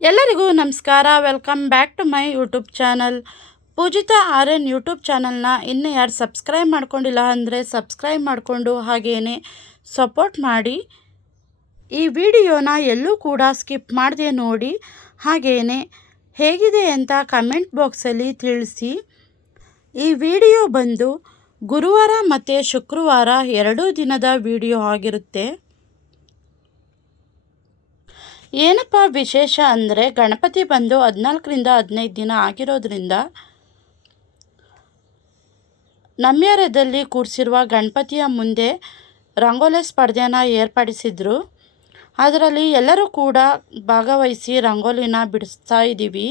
ಎಲ್ಲರಿಗೂ ನಮಸ್ಕಾರ. Welcome back to my YouTube channel. Poojitha Aryan YouTube ಚಾನಲ್ನ ಇನ್ನೂ ಯಾರು ಸಬ್ಸ್ಕ್ರೈಬ್ ಮಾಡ್ಕೊಂಡಿಲ್ಲ ಅಂದರೆ ಸಬ್ಸ್ಕ್ರೈಬ್ ಮಾಡಿಕೊಂಡು ಹಾಗೇನೆ ಸಪೋರ್ಟ್ ಮಾಡಿ. ಈ ವಿಡಿಯೋನ ಎಲ್ಲೂ ಕೂಡ ಸ್ಕಿಪ್ ಮಾಡದೆ ನೋಡಿ. ಹಾಗೇನೆ ಹೇಗಿದೆ ಅಂತ ಕಮೆಂಟ್ ಬಾಕ್ಸಲ್ಲಿ ತಿಳಿಸಿ. ಈ ವಿಡಿಯೋ ಬಂದು ಗುರುವಾರ ಮತ್ತು ಶುಕ್ರವಾರ 2 ದಿನದ ವಿಡಿಯೋ ಆಗಿರುತ್ತೆ. ಏನಪ್ಪ ವಿಶೇಷ ಅಂದರೆ ಗಣಪತಿ ಬಂದು 14ರಿಂದ 15 ದಿನ ಆಗಿರೋದ್ರಿಂದ ನಮ್ಯರದಲ್ಲಿ ಕೂಡಿಸಿರುವ ಗಣಪತಿಯ ಮುಂದೆ ರಂಗೋಲಿ ಸ್ಪರ್ಧೆಯನ್ನು ಏರ್ಪಡಿಸಿದ್ರು. ಅದರಲ್ಲಿ ಎಲ್ಲರೂ ಕೂಡ ಭಾಗವಹಿಸಿ ರಂಗೋಲಿನ ಬಿಡಿಸ್ತಾ ಇದ್ದೀವಿ.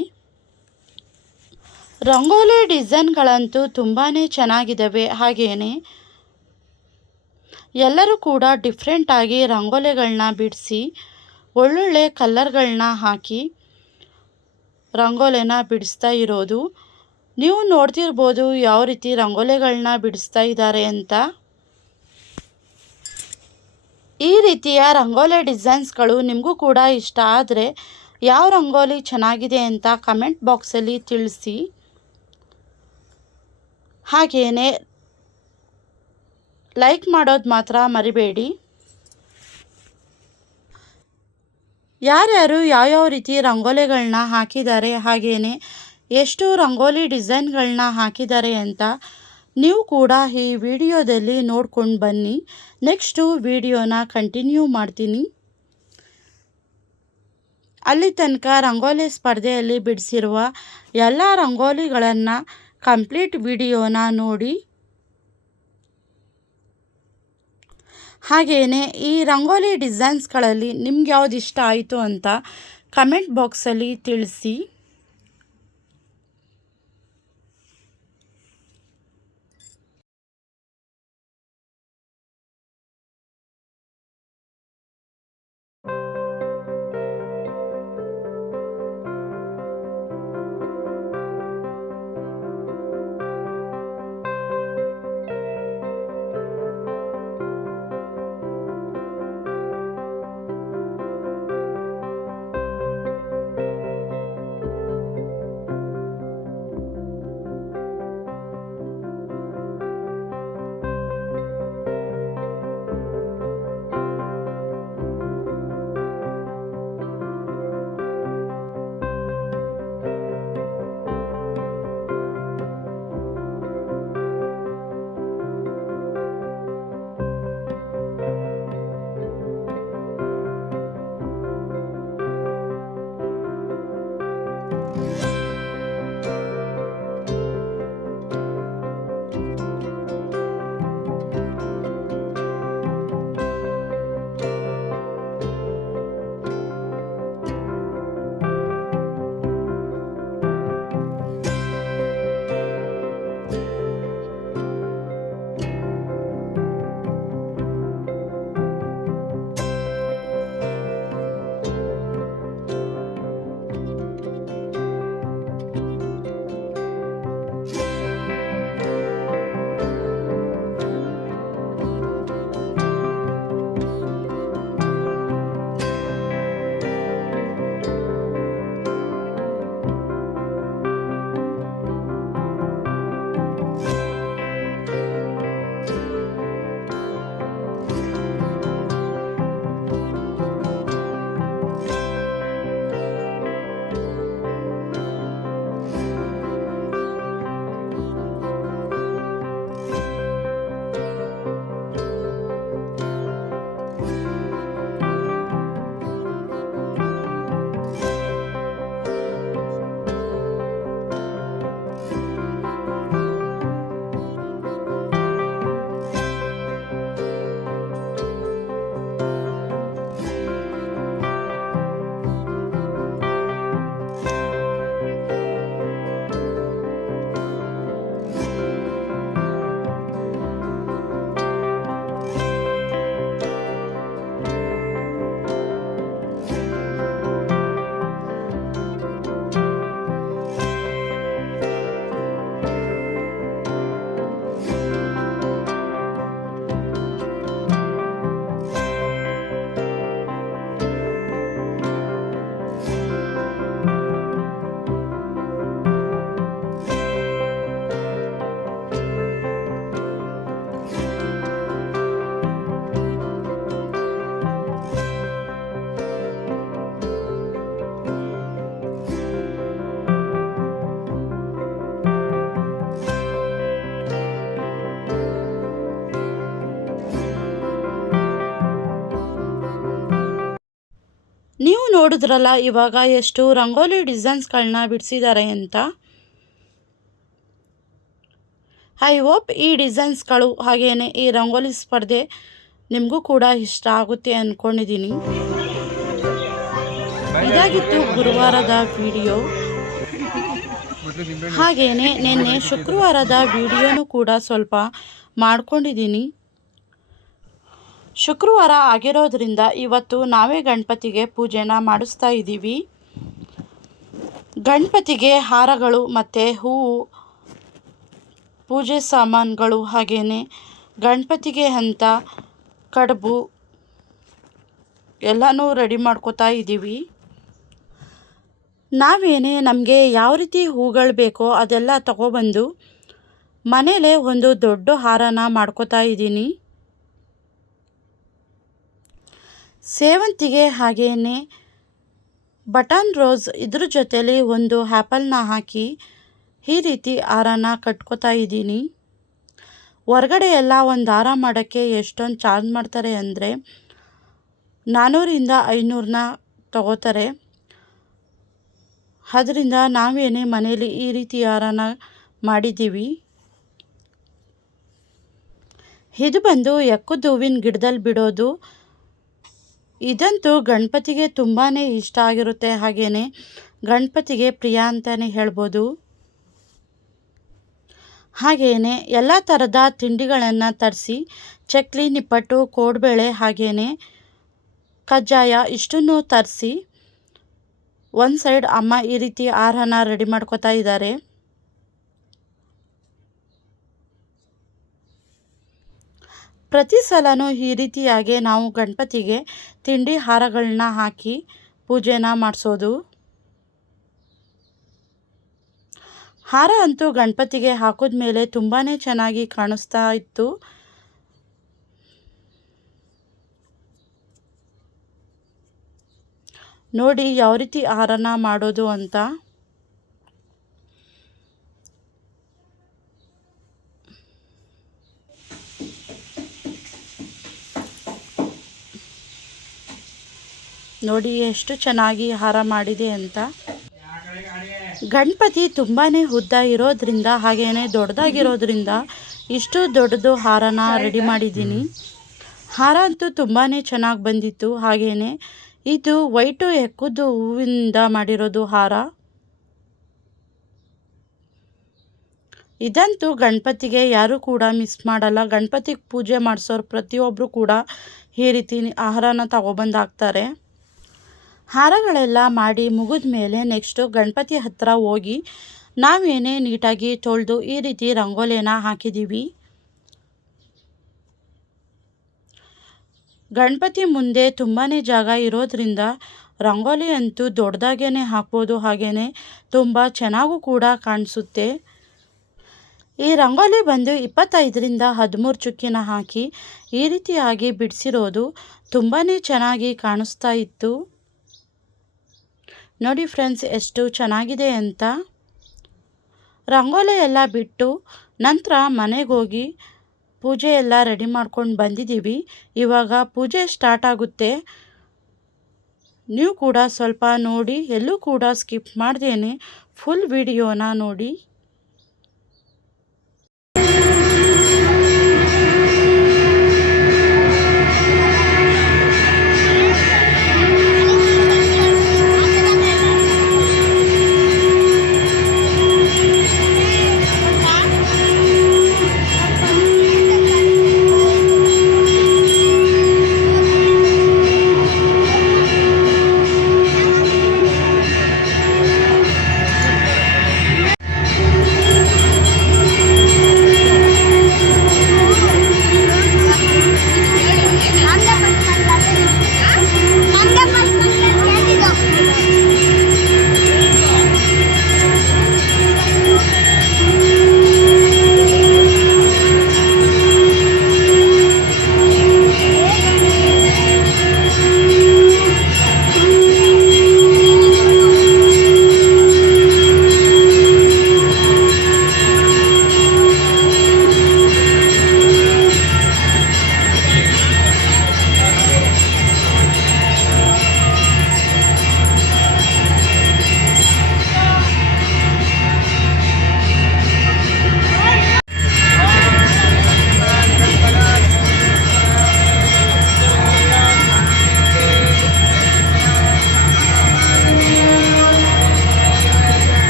ರಂಗೋಲಿ ಡಿಸೈನ್ಗಳಂತೂ ತುಂಬಾ ಚೆನ್ನಾಗಿದ್ದಾವೆ. ಹಾಗೆಯೇ ಎಲ್ಲರೂ ಕೂಡ ಡಿಫ್ರೆಂಟಾಗಿ ರಂಗೋಲಿಗಳನ್ನ ಬಿಡಿಸಿ ಒಳ್ಳೊಳ್ಳೆ ಕಲ್ಲರ್ಗಳನ್ನ ಹಾಕಿ ರಂಗೋಲಿನ ಬಿಡಿಸ್ತಾ ಇರೋದು ನೀವು ನೋಡ್ತಿರ್ಬೋದು. ಯಾವ ರೀತಿ ರಂಗೋಲಿಗಳನ್ನ ಬಿಡಿಸ್ತಾ ಇದ್ದಾರೆ ಅಂತ. ಈ ರೀತಿಯ ರಂಗೋಲಿ ಡಿಸೈನ್ಸ್ಗಳು ನಿಮಗೂ ಕೂಡ ಇಷ್ಟ ಆದರೆ ಯಾವ ರಂಗೋಲಿ ಚೆನ್ನಾಗಿದೆ ಅಂತ ಕಮೆಂಟ್ ಬಾಕ್ಸಲ್ಲಿ ತಿಳಿಸಿ. ಹಾಗೆಯೇ ಲೈಕ್ ಮಾಡೋದು ಮಾತ್ರ ಮರಿಬೇಡಿ. ಯಾರ್ಯಾರು ಯಾವ್ಯಾವ ರೀತಿ ರಂಗೋಲಿಗಳನ್ನ ಹಾಕಿದ್ದಾರೆ ಹಾಗೆಯೇ ಎಷ್ಟು ರಂಗೋಲಿ ಡಿಸೈನ್ಗಳನ್ನ ಹಾಕಿದ್ದಾರೆ ಅಂತ ನೀವು ಕೂಡ ಈ ವಿಡಿಯೋದಲ್ಲಿ ನೋಡ್ಕೊಂಡು ಬನ್ನಿ. ನೆಕ್ಸ್ಟು ವಿಡಿಯೋನ ಕಂಟಿನ್ಯೂ ಮಾಡ್ತೀನಿ. ಅಲ್ಲಿ ತನಕ ರಂಗೋಲಿ ಸ್ಪರ್ಧೆಯಲ್ಲಿ ಬಿಡಿಸಿರುವ ಎಲ್ಲ ರಂಗೋಲಿಗಳನ್ನು ಕಂಪ್ಲೀಟ್ ವಿಡಿಯೋನ ನೋಡಿ. ಹಾಗೆಯೇ ಈ ರಂಗೋಲಿ ಡಿಸೈನ್ಸ್ಗಳಲ್ಲಿ ನಿಮ್ಗೆ ಯಾವ್ದು ಇಷ್ಟ ಆಯಿತು ಅಂತ ಕಮೆಂಟ್ ಬಾಕ್ಸಲ್ಲಿ ತಿಳಿಸಿ. ನೋಡಿದ್ರಲ್ಲ ಇವಾಗ ಎಷ್ಟು ರಂಗೋಲಿ ಡಿಸೈನ್ಸ್ಗಳನ್ನ ಬಿಡಿಸಿದ್ದಾರೆ ಅಂತ. ಐ ಹೋಪ್ ಈ ಡಿಸೈನ್ಸ್ಗಳು ಹಾಗೆಯೇ ಈ ರಂಗೋಲಿ ಸ್ಪರ್ಧೆ ನಿಮಗೂ ಕೂಡ ಇಷ್ಟ ಆಗುತ್ತೆ ಅಂದ್ಕೊಂಡಿದ್ದೀನಿ. ಇದಾಗಿತ್ತು ಗುರುವಾರದ ವಿಡಿಯೋ. ಹಾಗೆಯೇ ನಿನ್ನೆ ಶುಕ್ರವಾರದ ವಿಡಿಯೋನೂ ಕೂಡ ಸ್ವಲ್ಪ ಮಾಡ್ಕೊಂಡಿದ್ದೀನಿ. ಶುಕ್ರವಾರ ಆಗಿರೋದ್ರಿಂದ ಇವತ್ತು ನಾವೇ ಗಣಪತಿಗೆ ಪೂಜೆನ ಮಾಡಿಸ್ತಾ ಇದ್ದೀವಿ. ಗಣಪತಿಗೆ ಹಾರಗಳು ಮತ್ತು ಹೂವು, ಪೂಜೆ ಸಾಮಾನುಗಳು, ಹಾಗೆಯೇ ಗಣಪತಿಗೆ ಅಂತ ಕಡುಬು ಎಲ್ಲನೂ ರೆಡಿ ಮಾಡ್ಕೋತಾ ಇದ್ದೀವಿ. ನಾವೇನೇ ನಮಗೆ ಯಾವ ರೀತಿ ಹೂಗಳು ಬೇಕೋ ಅದೆಲ್ಲ ತಗೊಬಂದು ಮನೇಲೇ ಒಂದು ದೊಡ್ಡ ಹಾರನ ಮಾಡ್ಕೋತಾ ಇದ್ದೀನಿ. ಸೇವಂತಿಗೆ ಹಾಗೆಯೇ ಬಟನ್ ರೋಸ್ ಇದ್ರ ಜೊತೆಲಿ ಒಂದು ಆ್ಯಪಲ್ನ ಹಾಕಿ ಈ ರೀತಿ ಹಾರನ ಕಟ್ಕೋತಾ ಇದ್ದೀನಿ. ಹೊರಗಡೆ ಎಲ್ಲ ಒಂದು ಹಾರ ಮಾಡೋಕ್ಕೆ ಎಷ್ಟೊಂದು ಚಾರ್ಜ್ ಮಾಡ್ತಾರೆ ಅಂದರೆ 400ರಿಂದ 500ನ ತಗೋತಾರೆ. ಅದರಿಂದ ನಾವೇನೇ ಮನೇಲಿ ಈ ರೀತಿ ಹಾರನ ಮಾಡಿದ್ದೀವಿ. ಇದು ಬಂದು ಎಕ್ಕದ ಹೂವಿನ ಗಿಡದಲ್ಲಿ ಬಿಡೋದು. ಇದಂತೂ ಗಣಪತಿಗೆ ತುಂಬಾ ಇಷ್ಟ ಆಗಿರುತ್ತೆ, ಹಾಗೆಯೇ ಗಣಪತಿಗೆ ಪ್ರಿಯ ಅಂತಲೇ ಹೇಳ್ಬೋದು. ಹಾಗೆಯೇ ಎಲ್ಲ ಥರದ ತಿಂಡಿಗಳನ್ನು ತರಿಸಿ ಚಕ್ಲಿ, ನಿಪ್ಪಟ್ಟು, ಕೋಡ್ಬೇಳೆ ಹಾಗೆಯೇ ಕಜ್ಜಾಯ ಇಷ್ಟನ್ನು ತರಿಸಿ ಒಂದು ಸೈಡ್ ಅಮ್ಮ ಈ ರೀತಿ ಹಾರನ ರೆಡಿ ಮಾಡ್ಕೋತಾ ಇದ್ದಾರೆ. ಪ್ರತಿ ಸಲನೂ ಈ ರೀತಿಯಾಗಿ ನಾವು ಗಣಪತಿಗೆ ತಿಂಡಿ ಹಾರಗಳನ್ನ ಹಾಕಿ ಪೂಜೆನ ಮಾಡಿಸೋದು. ಹಾರ ಅಂತೂ ಗಣಪತಿಗೆ ಹಾಕಿದ್ಮೇಲೆ ತುಂಬಾ ಚೆನ್ನಾಗಿ ಕಾಣಿಸ್ತಾ ಇತ್ತು. ನೋಡಿ ಯಾವ ರೀತಿ ಹಾರನ ಮಾಡೋದು ಅಂತ. ನೋಡಿ ಎಷ್ಟು ಚೆನ್ನಾಗಿ ಹಾರ ಮಾಡಿದೆ ಅಂತ. ಗಣಪತಿ ತುಂಬಾ ಉದ್ದ ಇರೋದ್ರಿಂದ ಹಾಗೆಯೇ ದೊಡ್ಡದಾಗಿರೋದ್ರಿಂದ ಇಷ್ಟು ದೊಡ್ಡದು ಹಾರನ ರೆಡಿ ಮಾಡಿದ್ದೀನಿ. ಹಾರ ಅಂತೂ ತುಂಬಾ ಚೆನ್ನಾಗಿ ಬಂದಿತ್ತು. ಹಾಗೆಯೇ ಇದು ವೈಟು ಎಕ್ಕುದು ಹೂವಿಂದ ಮಾಡಿರೋದು ಹಾರ. ಇದಂತೂ ಗಣಪತಿಗೆ ಯಾರೂ ಕೂಡ ಮಿಸ್ ಮಾಡಲ್ಲ. ಗಣಪತಿಗೆ ಪೂಜೆ ಮಾಡಿಸೋರು ಪ್ರತಿಯೊಬ್ಬರು ಕೂಡ ಈ ರೀತಿ ಹಾರನ ತಗೊಬಂದು ಹಾಕ್ತಾರೆ. ಹಾರಗಳೆಲ್ಲ ಮಾಡಿ ಮುಗಿದ ಮೇಲೆ ನೆಕ್ಸ್ಟು ಗಣಪತಿ ಹತ್ರ ಹೋಗಿ ನಾವೇನೇ ನೀಟಾಗಿ ತೊಳೆದು ಈ ರೀತಿ ರಂಗೋಲಿನ ಹಾಕಿದ್ದೀವಿ. ಗಣಪತಿ ಮುಂದೆ ತುಂಬಾ ಜಾಗ ಇರೋದ್ರಿಂದ ರಂಗೋಲಿ ಅಂತೂ ದೊಡ್ಡದಾಗೇ ಹಾಕ್ಬೋದು, ಹಾಗೆಯೇ ತುಂಬ ಚೆನ್ನಾಗೂ ಕೂಡ ಕಾಣಿಸುತ್ತೆ. ಈ ರಂಗೋಲಿ ಬಂದು 25ರಿಂದ 13 ಚುಕ್ಕಿನ ಹಾಕಿ ಈ ರೀತಿಯಾಗಿ ಬಿಡಿಸಿರೋದು ತುಂಬಾ ಚೆನ್ನಾಗಿ ಕಾಣಿಸ್ತಾ ಇತ್ತು. ನೋಡಿ ಫ್ರೆಂಡ್ಸ್ ಎಷ್ಟು ಚೆನ್ನಾಗಿದೆ ಅಂತ. ರಂಗೋಲಿ ಎಲ್ಲ ಬಿಟ್ಟು ನಂತರ ಮನೆಗೆ ಹೋಗಿ ಪೂಜೆ ಎಲ್ಲ ರೆಡಿ ಮಾಡ್ಕೊಂಡು ಬಂದಿದ್ದೀವಿ. ಇವಾಗ ಪೂಜೆ ಸ್ಟಾರ್ಟ್ ಆಗುತ್ತೆ. ನೀವು ಕೂಡ ಸ್ವಲ್ಪ ನೋಡಿ, ಎಲ್ಲೂ ಕೂಡ ಸ್ಕಿಪ್ ಮಾಡ್ದೇನೆ ಫುಲ್ ವಿಡಿಯೋನ ನೋಡಿ.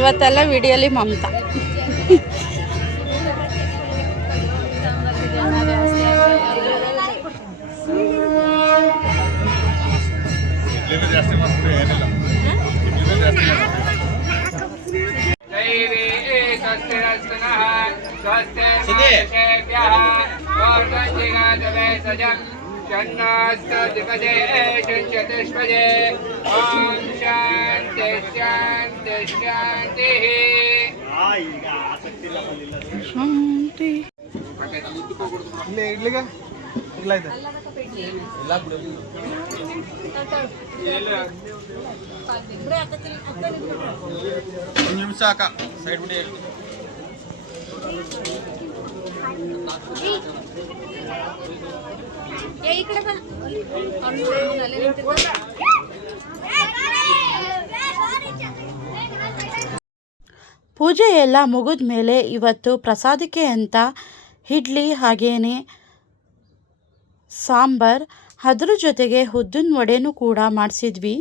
ಇವತ್ತೆಲ್ಲ ವಿಡಿಯೋಲಿ ಮಮತಾ. ಶಾಂತಿ. ನಿಮಿಷ ಅಕ್ಕ ಸೈಡ್ ಬಿಡಿ. ಪೂಜೆ ಎಲ್ಲ ಮುಗಿದ ಮೇಲೆ ಇವತ್ತು ಪ್ರಸಾದಕ್ಕೆ ಅಂತ ಇಡ್ಲಿ ಹಾಗೇನೆ ಸಾಂಬಾರ್, ಅದ್ರ ಜೊತೆಗೆ ಉದ್ದಿನ ವಡೆನೂ ಕೂಡ ಮಾಡಿಸಿದ್ವಿ.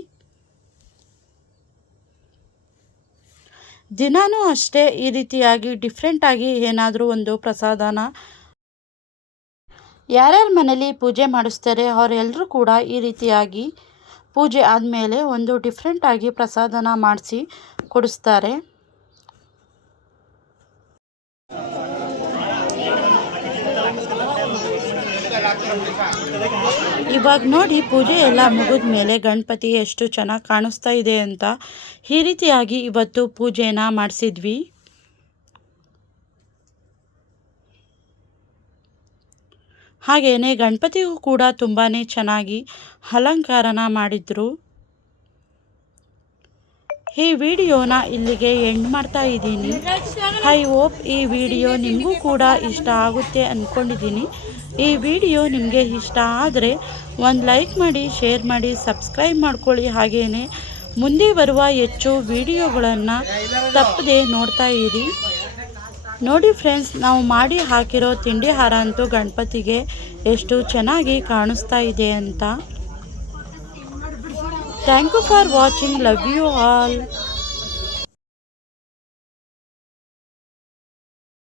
ದಿನಾನೂ ಅಷ್ಟೇ ಈ ರೀತಿಯಾಗಿ ಡಿಫ್ರೆಂಟಾಗಿ ಏನಾದರೂ ಒಂದು ಪ್ರಸಾದನ ಯಾರ್ಯಾರ ಮನೇಲಿ ಪೂಜೆ ಮಾಡಿಸ್ತಾರೆ ಅವರೆಲ್ಲರೂ ಕೂಡ ಈ ರೀತಿಯಾಗಿ ಪೂಜೆ ಆದಮೇಲೆ ಒಂದು ಡಿಫ್ರೆಂಟಾಗಿ ಪ್ರಸಾದನ ಮಾಡಿಸಿ ಕೊಡಿಸ್ತಾರೆ. ಇವಾಗ ನೋಡಿ ಪೂಜೆ ಎಲ್ಲ ಮುಗಿದ ಮೇಲೆ ಗಣಪತಿ ಎಷ್ಟು ಚೆನ್ನಾಗಿ ಕಾಣಿಸ್ತಾ ಇದೆ ಅಂತ ಈ ರೀತಿಯಾಗಿ ಇವತ್ತು ಪೂಜೆನ ಮಾಡಿಸಿದ್ವಿ. ಹಾಗೆಯೇ ಗಣಪತಿಗೂ ಕೂಡ ತುಂಬಾ ಚೆನ್ನಾಗಿ ಅಲಂಕಾರನ ಮಾಡಿದ್ರು. ಈ ವಿಡಿಯೋನ ಇಲ್ಲಿಗೆ ಎಂಡ್ ಮಾಡ್ತಾ ಇದ್ದೀನಿ. ಐ ಹೋಪ್ ಈ ವಿಡಿಯೋ ನಿಮಗೂ ಕೂಡ ಇಷ್ಟ ಆಗುತ್ತೆ ಅಂದ್ಕೊಂಡಿದ್ದೀನಿ. ಈ ವಿಡಿಯೋ ನಿಮಗೆ ಇಷ್ಟ ಆದರೆ ಒಂದು ಲೈಕ್ ಮಾಡಿ, ಶೇರ್ ಮಾಡಿ, ಸಬ್ಸ್ಕ್ರೈಬ್ ಮಾಡ್ಕೊಳ್ಳಿ. ಹಾಗೆಯೇ ಮುಂದೆ ಬರುವ ಹೆಚ್ಚು ವಿಡಿಯೋಗಳನ್ನು ತಪ್ಪದೆ ನೋಡ್ತಾ ಇರಿ. ನೋಡಿ ಫ್ರೆಂಡ್ಸ್, ನಾವು ಮಾಡಿ ಹಾಕಿರೋ ತಿಂಡಿ ಹಾರ ಅಂತೂ ಗಣಪತಿಗೆ ಎಷ್ಟು ಚೆನ್ನಾಗಿ ಕಾಣಿಸ್ತಾ ಇದೆ ಅಂತ. Thank you for watching. Love you all.